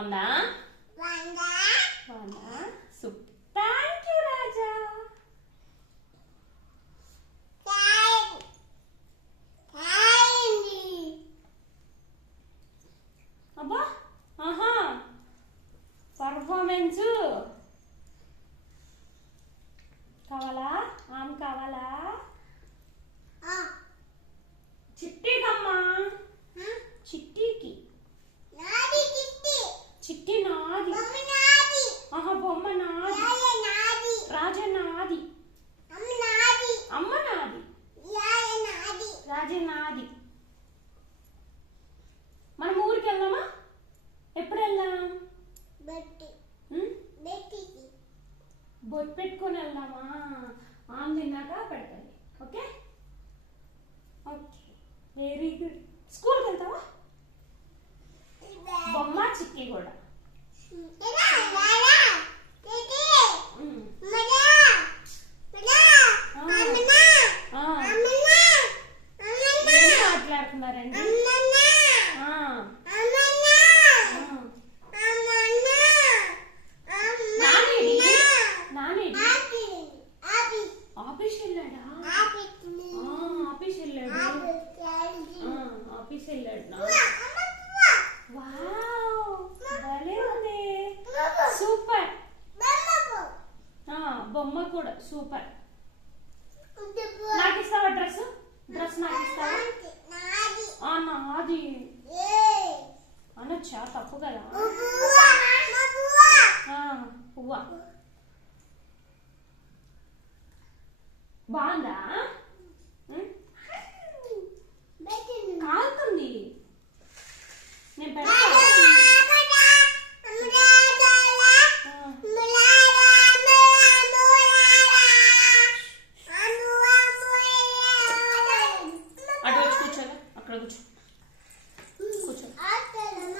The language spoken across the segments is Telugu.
బాగుందా? బాగుందా? సూపర్. థ్యాంక్ యూ రాజా. అబ్బా ఆహా పర్ఫార్మెన్స్ కావాలా? ఆమె కావాలా? చిట్టికమ్మా, చిట్టికి. చిట్టి నాది. ఆహా బొమ్మ నాది. రాజా నాది. అమ్మ నాది. రాజా నాది. మనం ఊరికి వెళ్దామా? ఎప్పుడు వెళ్దాం? బొట్టు పెట్టుకొని వెళ్దామా? ఆమె తిన్నాక పెడతాను. Okay okay very good. స్కూల్కి వెళ్తావా? బొమ్మ చిక్కి కూడా. మాట్లాడుతున్నారండి. ఆఫీస్ వెళ్ళాడా? ఆఫీస్ వెళ్ళాడు. ఆఫీస్ వెళ్ళాడు. భలే ఉంది. సూపర్. బొమ్మ కూడా సూపర్. నాకు ఇస్తావా డ్రెస్? డ్రెస్ నాకు ఇస్తావా? నాది అనొచ్చా? తప్పు కదా. పువ్వా బాగుందా? కాలుతుంది. నేను పెడతా. అటు వచ్చి కూర్చోగా. అక్కడ కూర్చో. కూర్చో. కాలుతుంది.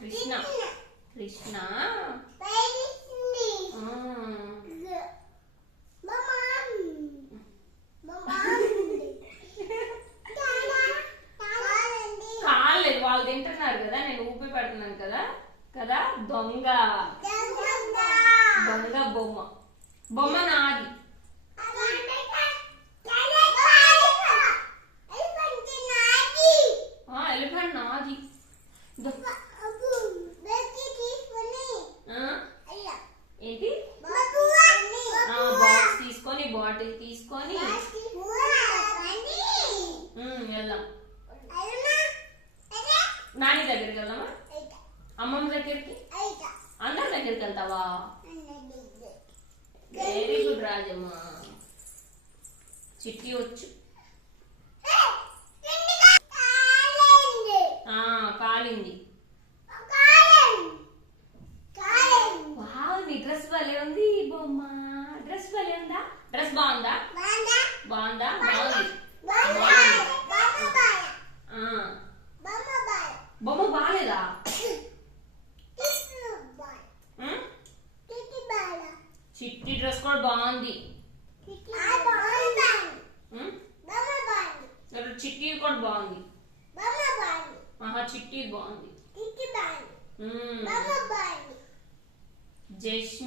కృష్ణ కృష్ణ కాలేదు. వాళ్ళు తింటున్నారు కదా, నేను ఊపి పెడుతున్నాను కదా కదా. దొంగ దొంగ బొమ్మ. బొమ్మ నాది. ఎలిఫెంట్ నాది. ఏంటి? బాక్స్ తీసుకొని, బాటిల్ తీసుకొని వెళ్దాం. నాని దగ్గరికి వెళ్దామా? అమ్మమ్మ దగ్గరికి? అందరి దగ్గరికి వెళ్తావా? Very good Rajamma. చిట్టి వచ్చు. కాలింది. నీ డ్రెస్ భలే ఉంది. బొమ్మ డ్రెస్ భలే ఉందా? డ్రెస్ బాగుందా? బాగుందా? బాగుంది. బొమ్మ బాగాలేదా? చిట్టి డ్రెస్ కూడా బాగుంది. చిట్టి కూడా బాగుంది. చిట్టి బాగుంది. జస్ట్